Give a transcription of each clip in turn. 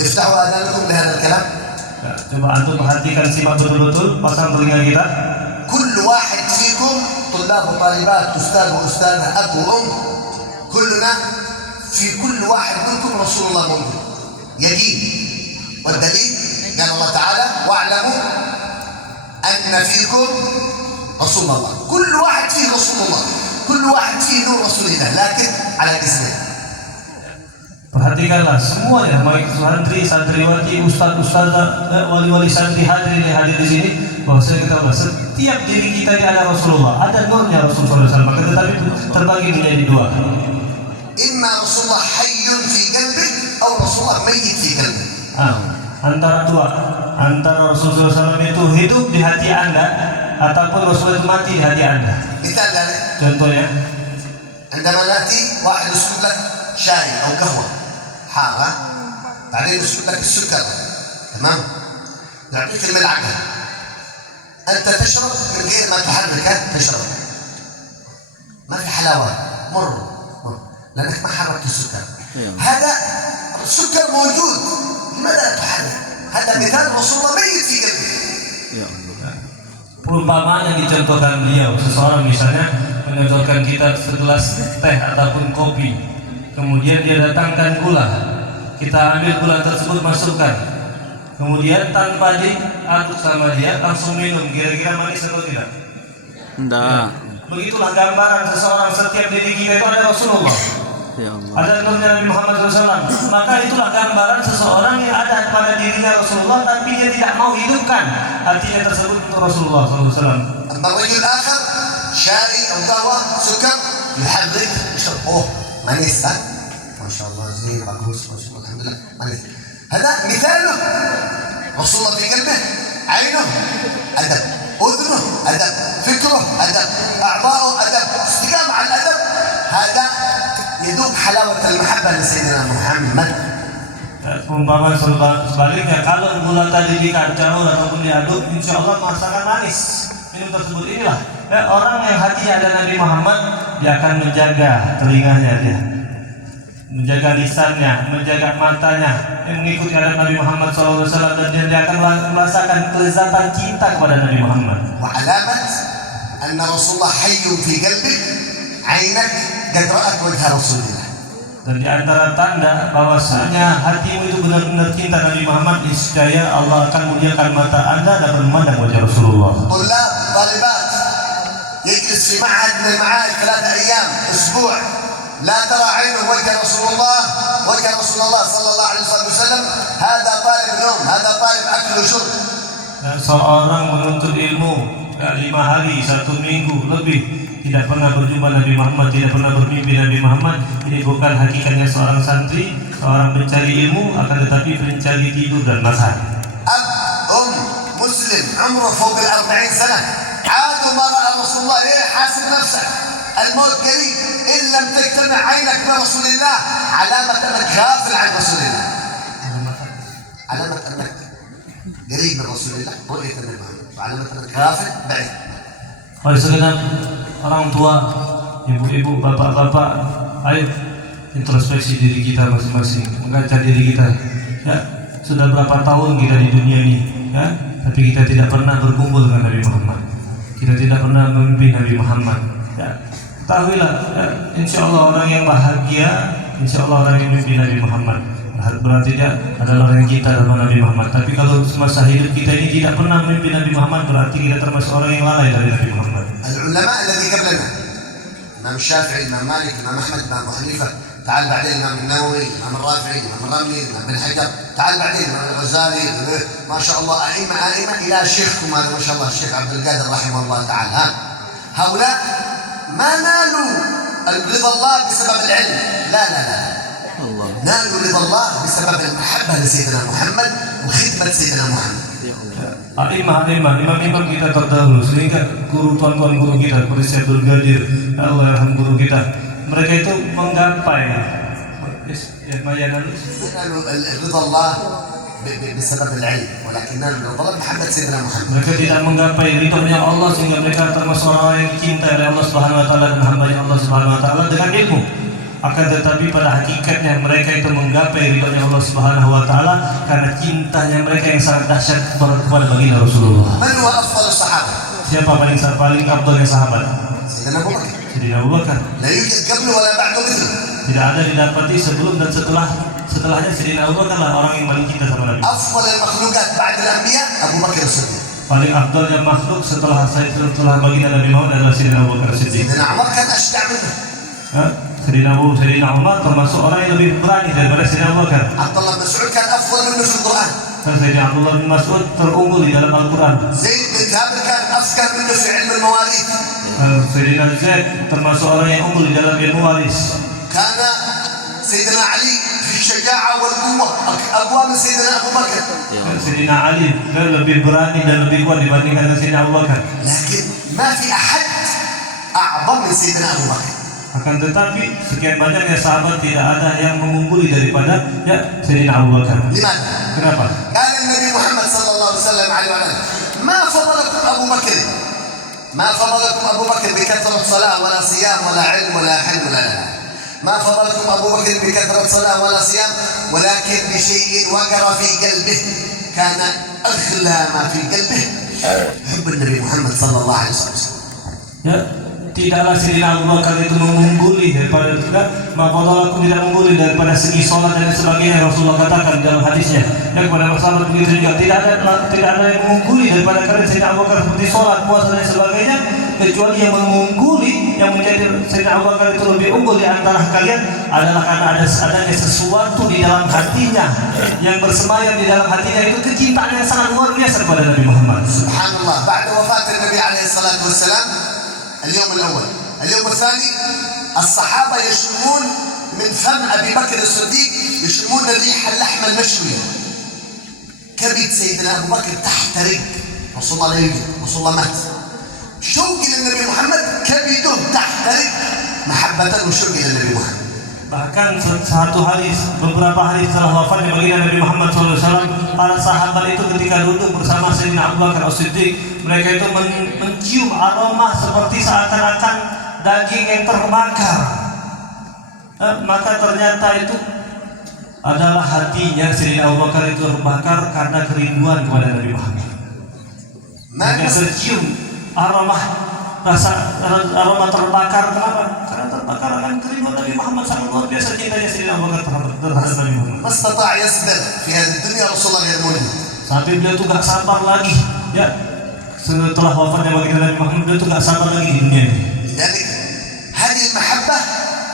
افتحوا آذانكم لهذا الكلام. Coba antum perhatikan, simak betul-betul, pasang telinga kita. كل واحد فيكم طلاب وطالبات أستاذ وأستاذة أب وأم كلنا في كل واحد منكم رسول الله موجود يقين. والدليل قال الله تعالى واعلموا أن فيكم رسول الله. كل واحد فيه رسول الله، كل واحد فيه نور رسول الله، لكن على قسمين. Perhatikanlah semuanya, baik santri, santriwati, ustaz-ustazah, wali-wali santri hadir di sini, bahwa saya katakan setiap diri kita ini ada Rasulullah, ada nurnya Rasulullah SAW, tetapi terbagi menjadi dua. Imma Rasulullah hayyun fi qalbik atau Rasulullah mayyit fi qalbik. Antara dua, antara Rasulullah SAW itu hidup di hati Anda ataupun Rasulullah itu mati di hati Anda. Misal ذلك. Contohnya, عندما نأتي واحد يسلك لك شاي أو قهوة حارة، بعدين يسلك لك السكر، تمام؟ يعطيك الملعقة، أنت تشرب من غير ما تحركها، تشرب ما في حلاوة، مر لأنك ما حركت السكر. هذا السكر موجود، لماذا تحرك؟ هذا مثال رسول الله ميت في قلبك. perumpamaan yang dicontohkan beliau, seseorang misalnya menyodorkan kita segelas teh ataupun kopi, kemudian dia datangkan gula, kita ambil gula tersebut masukkan, kemudian tanpa diaduk sama dia langsung minum, kira-kira manis atau tidak? Enggak. Begitulah gambaran seseorang, setiap diri kita itu ada Rasulullah, ada nurnya Nabi Muhammad SAW. Maka itulah gambaran seseorang yang ada pada dirinya Rasulullah, tapi dia tidak mau hidupkan hatinya tersebut untuk Rasulullah SAW. الرجل الآخر شاي أو قهوة سكر يحرك يشرب، manis ها ما شاء الله زين bagus ما شاء الله الحمد لله manis. هذا مثاله رسول الله في قلبه، عينه أدب، أذنه أدب، فكره أدب، أعضاؤه أدب، استقامة على الأدب. هذا يذوق حلاوة المحبة لسيدنا محمد. Perumpamaan sebaliknya, kalau gula tadi dikacau ataupun diaduk, insya Allah masakan manis minum tersebut. Inilah orang yang hatinya ada Nabi Muhammad, dia akan menjaga telinganya, dia menjaga lisannya, menjaga matanya, yang mengikuti adab Nabi Muhammad SAW, dan dia akan merasakan kelezatan cinta kepada Nabi Muhammad. وعلامة أن رسول الله حي في قلبك عينك قد رأت وجه رسول الله. Dan di antara tanda bahwasanya hatimu itu benar-benar cinta Nabi Muhammad, niscaya Allah akan muliakan mata Anda dan memandang wajah Rasulullah. طلاب طالبات يجلس في معهد من المعاهد 3 أيام أسبوع لا ترى عينه وجه رسول الله، وجه رسول الله صلى الله عليه وسلم. هذا طالب نوم، هذا طالب أكل وشرب. Seorang menuntut ilmu 5 hari, 1 minggu lebih tidak pernah berjumpa Nabi Muhammad, tidak pernah bermimpi Nabi Muhammad. Ini bukan hakikatnya seorang santri, seorang pencari ilmu, akan tetapi pencari tidur dan makan. أب مسلم عمره فوق 40 سنة عادوا ما رأى رسول الله. حاسب نفسك، الموت قريب، إن لم تجتمع عينك برسول الله علامة أنك غافل عن رسول الله، علامة أنك قريب من رسول الله، رؤية النبي محمد، وعلامة أنك غافل بعيد. Oleh segenap orang tua, ibu-ibu, bapak-bapak, ayo introspeksi diri kita masing-masing, mengaca diri kita. Ya, sudah berapa tahun kita di dunia ini, ya, tapi kita tidak pernah berkumpul dengan Nabi Muhammad. Kita tidak pernah memimpin Nabi Muhammad. Ya, ketahuilah, ya, insya Allah orang yang bahagia, insya Allah orang yang memimpin Nabi Muhammad. Berarti dia adalah orang yang cinta sama Nabi Muhammad. Tapi kalau semasa hidup kita ini tidak pernah memimpin Nabi Muhammad, berarti kita termasuk orang yang lalai dari Nabi Muhammad. العلماء الذي قبلنا الإمام الشافعي، الإمام مالك، الإمام أحمد، الإمام أبو حنيفة، تعال بعدين الإمام النووي، الإمام الرافعي، الإمام الرملي، الإمام بن حجر، تعال بعدين الإمام الغزالي، ما شاء الله أئمة إلى شيخكم هذا ما شاء الله الشيخ عبد القادر رحمه الله تعالى. هؤلاء ما نالوا رضا الله بسبب العلم، لا لا لا، نالوا رضا الله بسبب المحبة لسيدنا محمد وخدمة سيدنا محمد. Imam-imam kita terdahulu, sehingga tuan-tuan guru kita, seperti Syekh Abdul Qadir, Allah yarham guru kita, mereka itu menggapai رضا الله بسبب العلم، ولكن نالوا رضا الله بمحبة سيدنا محمد. Mereka tidak menggapai ridhonya Allah sehingga mereka termasuk orang yang dicintai oleh Allah Subhanahu wa taala dan hamba-Nya Allah Subhanahu wa taala dengan ilmu. Akan tetapi pada hakikatnya mereka itu menggapai ridhonya Allah Subhanahu wa taala karena cintanya mereka yang sangat dahsyat kepada baginda Rasulullah. من هو أفضل الصحابة؟ Siapa paling afdalnya sahabat? سيدنا أبو بكر. Sayyidina Abu Bakar. لا يوجد قبله ولا بعده مثله. Tidak ada didapati sebelum dan setelahnya Sayyidina Abu Bakar lah orang yang paling cinta sama Nabi. أفضل المخلوقات بعد الأنبياء أبو بكر الصديق. Paling afdalnya makhluk setelah baginda Nabi Muhammad adalah Sayyidina Abu Bakar Siddiq. سيدنا عمر كان أشجع منه. Sayyidina Umar termasuk orang yang lebih berani daripada Sayyidina Abu Bakar. عبد الله بن مسعود كان أفضل منه في القرآن. Dan Sayyidina Abdullah bin Mas'ud terunggul di dalam Al-Quran. زيد بن ثابت كان أفقه منه في علم المواريث. Sayyidina Zaid termasuk orang yang unggul di dalam ilmu waris. كان سيدنا علي في الشجاعة والقوة أقوى من سيدنا أبو بكر. Sayyidina Ali lebih berani dan lebih kuat dibandingkan Sayyidina Abu Bakar. لكن ما في أحد أعظم من سيدنا أبو بكر. Akan tetapi sekian banyaknya sahabat tidak ada yang mengungguli daripada Sayyidina Abu Bakar. لماذا؟ Kenapa? قال النبي محمد صلى الله عليه وسلم عليه وعلى آله ما فضلكم أبو بكر ما فضلكم أبو بكر بكثرة صلاة ولا صيام ولا علم ولا حلم ولا لا. ما فضلكم أبو بكر بكثرة صلاة ولا صيام ولكن بشيء وقر في قلبه كان أغلى ما في قلبه حب النبي محمد صلى الله عليه وسلم. Tidaklah Sayyidina Abu Bakar itu mengungguli daripada aku tidak mengungguli daripada segi sholat dan sebagainya. Rasulullah katakan dalam hadisnya kepada sahabat begitu juga tidak ada yang mengungguli daripada kalian Sayyidina Abu Bakar seperti sholat, puasa dan sebagainya, kecuali yang mengungguli yang menjadi Sayyidina Abu Bakar itu lebih unggul di antara kalian adalah karena adanya sesuatu di dalam hatinya yang bersemayam di dalam hatinya itu kecintaan yang sangat luar biasa kepada Nabi Muhammad. Subhanallah. Ba'da wafat Nabi alaihi salatu wassalam اليوم الأول. اليوم الثاني الصحابة يشمون من فم أبي بكر الصديق يشمون ريح اللحم المشوي. كبد سيدنا أبو بكر تحترق. رسول الله لا يوجد، رسول الله مات. شوقي للنبي محمد كبده تحترق محبة وشوقي للنبي محمد. Bahkan beberapa hari setelah wafatnya baginda Nabi Muhammad SAW, para sahabat itu ketika duduk bersama Sayyidina Abu Bakar As-Siddiq, mereka itu mencium aroma seperti seakan-akan daging yang terbakar. Maka ternyata itu adalah hatinya Sayyidina Abu Bakar itu terbakar karena kerinduan kepada Nabi Muhammad. Mereka tercium aroma terbakar. Kenapa? Karena terbakar akan kerinduan Nabi Muhammad. Sangat luar biasa cintanya Sayyidina Abu Bakar terhadap Nabi Muhammad. ما استطاع يصبر في هذه الدنيا رسول الله غير مولد. Sampai beliau tuh gak sabar lagi setelah wafatnya baginda Nabi Muhammad, beliau tuh gak sabar lagi di dunia ini. لذلك هذه المحبة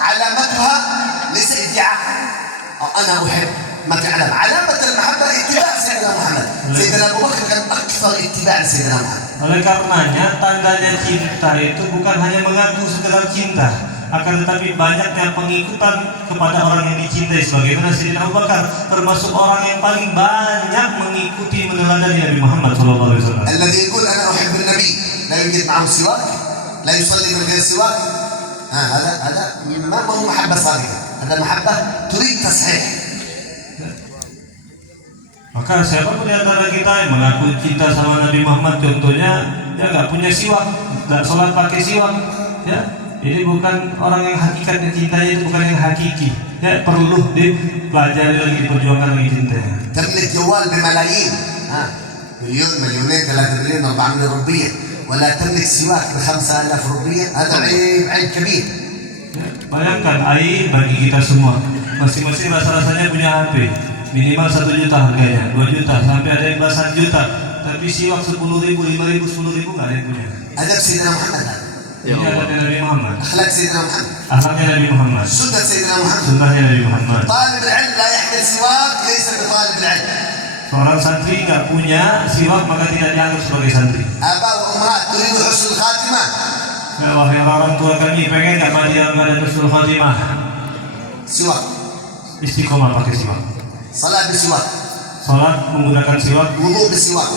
علامتها ليس ادعاء أنا أحب، ما تعلم. علامة المحبة اتباع سيدنا محمد. سيدنا أبو بكر كان أكثر اتباع سيدنا محمد. Oleh karenanya tandanya cinta itu bukan hanya mengaku sekedar cinta, akan tetapi banyaknya pengikutan kepada orang yang dicintai, sebagaimana Sayyidina Abu Bakar termasuk orang yang paling banyak mengikuti meneladani Nabi Muhammad SAW. الذي يقول أنا أحب النبي لا يوجد معه سواك، لا يصلي من غير سواك، هذا ما هو محبة صادقة. هذا محبة تريد تصحيح. Maka siapapun di antara kita yang mengaku cinta sama Nabi Muhammad, contohnya dia nggak punya siwak, nggak sholat pakai siwak, ini bukan orang yang hakikatnya cintanya, itu bukan yang hakiki. Perlu dipelajari lagi, diperjuangkan lagi cintanya. تملك جوال بملايين، مليون، مليونين، 3 مليون، 4 مليون روبية، ولا تملك سواك ب5,000 روبية. هذا عيب كبير. Bayangkan aib bagi kita semua, masing-masing rasa-rasanya punya HP. Minimal 1 juta harganya, 2 juta, sampai ada yang belasan juta. Tapi siwak 10.000, 5.000, 10.000 nggak ada yang punya. أدب سيدنا محمد هذا. Ini adabnya Nabi Muhammad. أخلاق سيدنا محمد. Akhlaknya Nabi Muhammad. سنة سيدنا محمد. Sunnahnya Nabi Muhammad. طالب العلم لا يحمل سواك ليس بطالب العلم. Seorang santri nggak punya siwak maka tidak dianggap sebagai santri. آباء وأمهات تريد حسن الخاتمة. Wahai orang tua kami, pengen nggak mati dalam keadaan husnul khatimah? سواك. Istiqomah pakai siwak. صلاة بسواك. Salat menggunakan siwak. وضوء بسواك.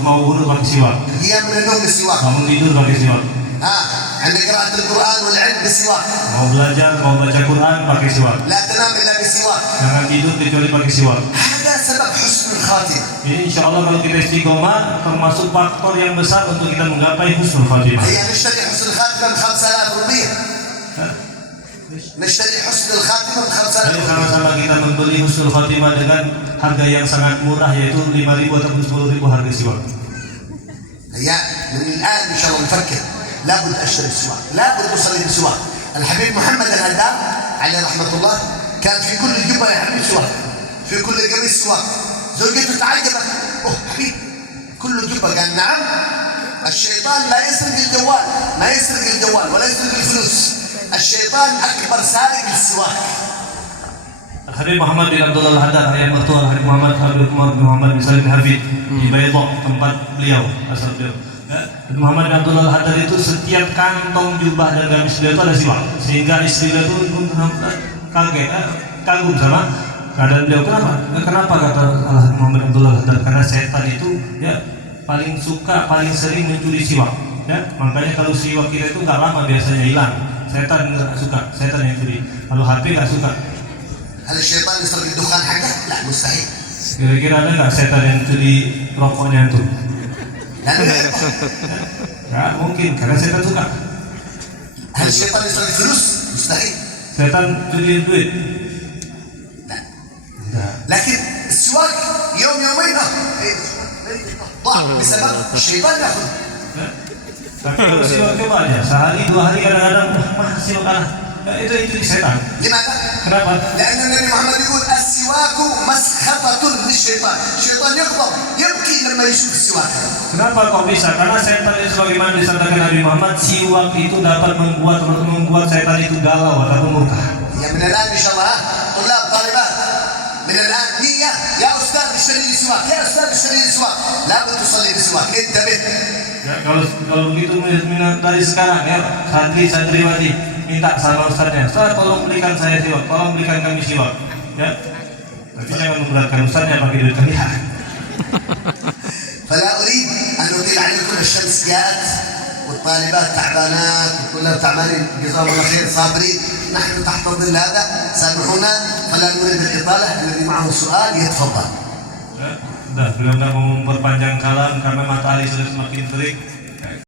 Mau wudu pakai siwak. قيام من النوم بسواك. Bangun tidur pakai siwak. عند قراءة القرآن والعلم بسواك. Mau belajar, mau baca Quran pakai siwak. لا تنام إلا بسواك. Jangan tidur kecuali pakai siwak. هذا سبب حسن الخاتمة. Ini insya Allah kalau kita istiqomah termasuk faktor yang besar untuk kita menggapai husnul khatimah. هي نشتري حسن الخاتمة ب5,000 روبية. نشتري حسن الخاتمة Ayo ب5000. sama-sama kita membeli husnul khotimah dengan harga yang sangat murah, yaitu 5.000 ataupun 10.000 harga siwak. هيا من الآن إن شاء الله نفكر لابد أشتري السواك، لابد أصلي بالسواك. الحبيب محمد الهدام عليه رحمة الله كان في كل جبة يحمل سواك، في كل قميص سواك. زوجته تعجبت، أوه حبيب كل جبة. قال نعم، الشيطان لا يسرق الجوال، ما يسرق الجوال ولا يسرق الفلوس، الشيطان أكبر سارق السواك. Habib Muhammad bin Abdullah Al-Haddad, ayah mertua Habib Muhammad bin Muhammad bin Salim Hafid di Baydok, tempat beliau, asal beliau. Habib Muhammad bin Abdullah Al-Haddad itu setiap kantong jubah dan gamis beliau itu ada siwak, sehingga istri beliau itu kaget, kagum sama keadaan beliau. Kenapa kata Habib Muhammad bin Abdullah Al-Haddad? Karena setan itu ya paling suka, paling sering mencuri siwak. Ya, makanya kalau siwak kita itu nggak lama biasanya hilang. Setan nggak suka, setan yang curi. Kalau HP nggak suka. هل الشيطان يسرق الدخان حقه؟ لا مستحيل. Kira-kira ada nggak setan yang curi rokoknya itu? لا Ya mungkin, karena setan suka. هل الشيطان يسرق الفلوس؟ مستحيل. Setan curi duit. لا. لكن السواك يوم يومين ضاع بسبب الشيطان ياخذ. Ya. Tapi kalau siwak coba aja, sehari 2 hari kadang-kadang siwak kalah. Ya, itu di setan. لماذا؟ Kenapa? لأن النبي محمد يقول السواك مسخطة للشيطان، الشيطان يغضب يبكي لما يشوف السواك. Kenapa kok bisa? Karena setan itu sebagaimana disabdakan Nabi Muhammad, siwak itu dapat membuat setan itu galau ataupun murka. يا من الآن إن شاء الله طلاب طالبات من الآن نية يا أستاذ اشتري لي سواك، يا أستاذ اشتري لي سواك، لابد تصلي بسواك، انتبه. Ya, kalau begitu dari sekarang ya, santriwati minta sama ustadznya, Ustaz tolong belikan saya siwak, tolong belikan kami siwak. Ya, tapi jangan memberatkan ustadznya pakai duit kami. فلا أريد أن أطيل عليكم، الشمس جاءت والطالبات تعبانات والطلاب تعبانين، جزاهم الله خير صابرين، نحن تحت ظل هذا سامحونا، فلا نريد الإطالة. الذي معه سؤال يتفضل. Sudah, beliau nggak mau memperpanjang kalam karena matahari sudah semakin terik.